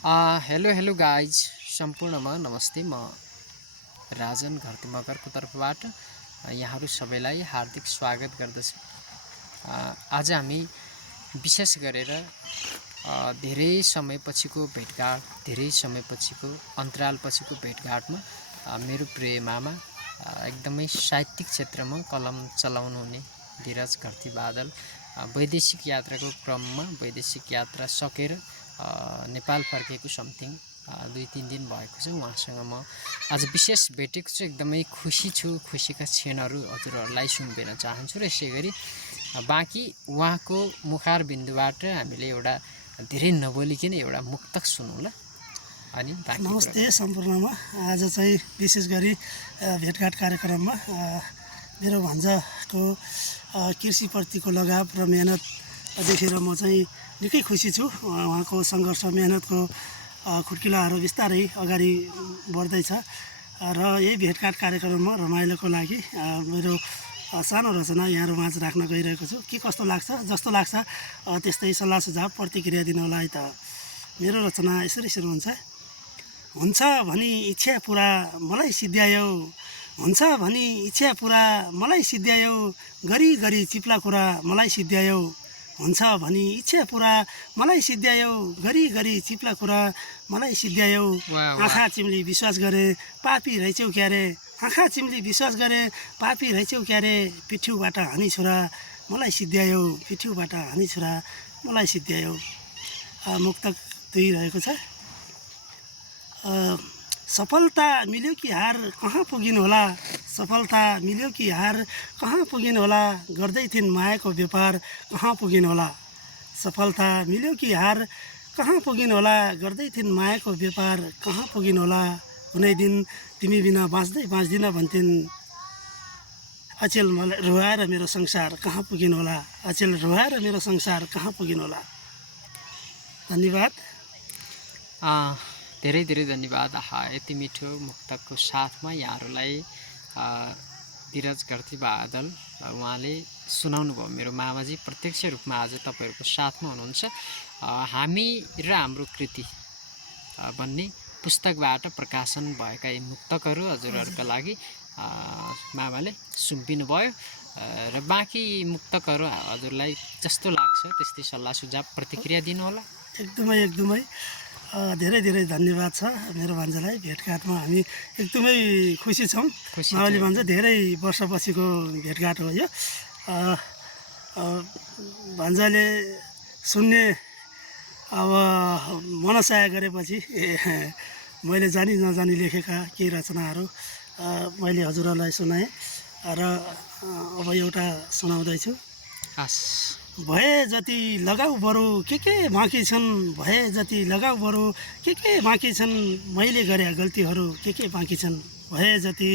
Hello hello guys सम्पूर्णमा नमस्ते। म राजन घरती मगरको तर्फबाट यहाँहरू सबैलाई हार्दिक स्वागत गर्दछु। आज हामी विशेष गरेर धेरै समयपछिको भेटघाट, धेरै समयपछिको अन्तरालपछिको भेटघाटमा मेरो प्रिय मामा एकदमै साहित्यिक क्षेत्रमा कलम चलाउनुहुने धीरज घरती बादल वैदेशिक यात्राको क्रममा वैदेशिक यात्रा सकेर नेपाल फर्केको समथिङ 2-3 दिन भएको छ। उहाँसँग म आज विशेष भेटेको छु। एकदमै खुसी छु। खुसीका क्षणहरू हजुरहरूलाई सुम्पिन चाहन्छु र यसै गरी बाँकी उहाँको मुखार बिन्दुबाट हामीले एउटा धेरै नबोलिकन एउटा मुक्तक सुनौँ ल। अनि नमस्ते सम्पूर्णमा। आज चाहिँ विशेष गरी भेटघाट कार्यक्रममा मेरो भान्जाको कृषिप्रतिको लगाव र मेहनत देखेर म चाहिँ निकै खुसी छु। उहाँको सङ्घर्ष मेहनतको खुड्किलाहरू बिस्तारै अगाडि बढ्दैछ र यही भेटघाट कार्यक्रममा रमाइलोको लागि मेरो सानो रचना यहाँहरूमाझ राख्न गइरहेको छु। के कस्तो लाग्छ, जस्तो लाग्छ त्यस्तै सल्लाह सुझाव प्रतिक्रिया दिनु होला है त। मेरो रचना यसरी सुरु हुन्छ भनी इच्छा पुरा मलाई सिद्ध्यायौ, हुन्छ भनी इच्छा पुरा मलाई सिद्ध्यायौ, गरी गरी चिप्ला कुरा मलाई सिद्ध्यायौ, हुन्छ भनी इच्छा पुरा मलाई सिद्ध्यायौ, गरी गरी चिप्ला कुरा मलाई सिद्ध्यायौ। आँखा चिम्ली विश्वास गरे पापी रहेछौ क्यारे, आँखा चिम्ली विश्वास गरे पापी रहेछौ क्यारे, पिठ्युबाट हानी छोरा मलाई सिद्ध्यायौ, पिठ्युबाट हानी छोरा मलाई सिद्ध्यायौ। मुक्तक 2 रहेको छ। सफलता मिल्यो कि हार कहाँ पुगिन होला, सफलता मिल्यो कि हार कहाँ पुगिन होला, गर्दै थिइन् मायाको व्यापार कहाँ पुगिन होला, सफलता मिल्यो कि हार कहाँ पुगिन होला, गर्दै थिइन् मायाको व्यापार कहाँ पुगिन होला। कुनै दिन तिमी बिना बाँच्दै बाँच्दिन भन्थिन्, अचेल मलाई रुवाएर मेरो संसार कहाँ पुगिन होला, अचेल रुवाएर मेरो संसार कहाँ पुगिन होला। धन्यवाद। धेरै धेरै धन्यवाद। यति मिठो मुक्तकको साथमा यहाँहरूलाई धीरज घरती बादल उहाँले सुनाउनु भयो। मेरो मामाजी प्रत्यक्ष रूपमा आज तपाईँहरूको साथमा हुनुहुन्छ। हामी र हाम्रो कृति भन्ने पुस्तकबाट प्रकाशन भएका यी मुक्तकहरू हजुरहरूका लागि मामाले सुम्पिनु भयो र बाँकी मुक्तकहरू हजुरलाई जस्तो लाग्छ त्यस्तै सल्लाह सुझाव प्रतिक्रिया दिनु होला। एकदमै धेरै धेरै धन्यवाद छ मेरो भान्जालाई। भेटघाटमा हामी एकदमै खुसी छौँ। मावली भान्जा धेरै वर्षपछिको भेटघाट हो यो। भान्जाले सुन्ने अब मनसाय गरेपछि मैले जानी नजानी लेखेका केही रचनाहरू मैले हजुरहरूलाई सुनाएँ र अब एउटा सुनाउँदैछु। भए जति लगाउ बरु के बाँकी छन्, भए जति लगाउ बरु के बाँकी छन्, मैले गरे गल्तीहरू के बाँकी छन्, भए जति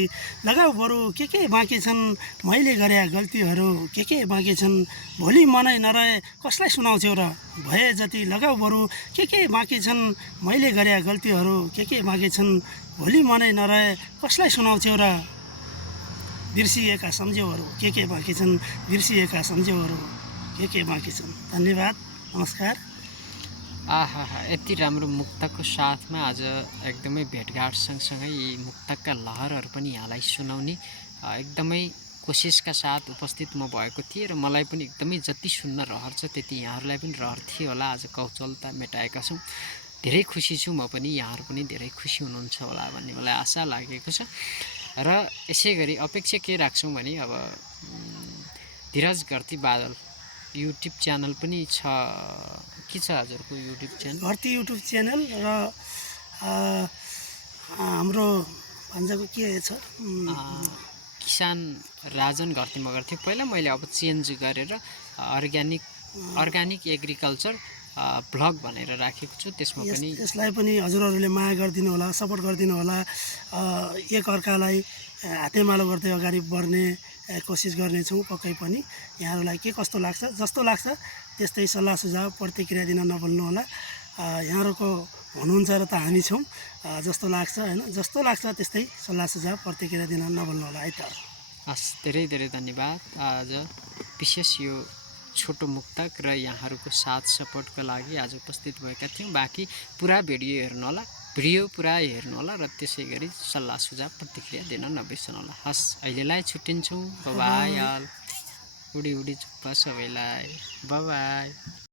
लगाउ बरु के बाँकी छन्, मैले गरे गल्तीहरू के बाँकी छन्, भोलि मनै नरहे कसलाई सुनाउँछौ र, भए जति लगाउ बरु के बाँकी छन्, मैले गरे गल्तीहरू के बाँकी छन्, भोलि मनै नरहे कसलाई सुनाउँछौ र, बिर्सिएका सम्झौहरू के बाँकी छन्, बिर्सिएका सम्झौहरू के बाँकी छन्। धन्यवाद, नमस्कार। यति राम्रो मुक्तकको साथमा आज एकदमै भेटघाट सँगसँगै यी मुक्तकका लहरहरू पनि यहाँलाई सुनाउने एकदमै कोसिसका साथ उपस्थित म भएको थिएँ र मलाई पनि एकदमै जति सुन्न रहर छ त्यति यहाँहरूलाई पनि रहर थियो होला। आज कौशलता मेटाएका छौँ। धेरै खुसी छु म पनि, यहाँहरू पनि धेरै खुसी हुनुहुन्छ होला भन्ने मलाई आशा लागेको छ। र यसै गरी अपेक्षा के राख्छौँ भने अब धीरज घरती बादल युट्युब च्यानल पनि छ। के छ हजुरको YouTube channel? Gharti YouTube channel र हाम्रो भान्जाको के छ किसान राजन घरती मगर थियो पहिला। मैले अब चेन्ज गरेर अर्ग्यानिक एग्रिकल्चर भ्लग भनेर राखेको छु। त्यसमा पनि यसलाई पनि हजुरहरूले माया गरिदिनु होला, सपोर्ट गरिदिनु होला। एकअर्कालाई हातेमालो गर्दै अगाडि बढ्ने कोसिस गर्नेछौँ पक्कै पनि। यहाँहरूलाई के कस्तो लाग्छ, जस्तो लाग्छ त्यस्तै सल्लाह सुझाव प्रतिक्रिया दिन नभुल्नु होला। यहाँहरूको हुनुहुन्छ र त हामी छौँ। जस्तो लाग्छ होइन, जस्तो लाग्छ त्यस्तै सल्लाह सुझाव प्रतिक्रिया दिन नभुल्नु होला है त। हस्, धेरै धेरै धन्यवाद। आज विशेष यो छोटो मुक्तक र यहाँहरूको साथ सपोर्टको लागि आज उपस्थित भएका थियौँ। बाँकी पुरा भिडियो हेर्नुहोला, भिडियो पुरा हेर्नुहोला र त्यसै गरी सल्लाह सुझाव प्रतिक्रिया दिन नबिर्सनुहोला। हस्, अहिलेलाई छुट्टिन्छौँ। बाई, उडी उडी चुप्पा सबैलाई। बाई।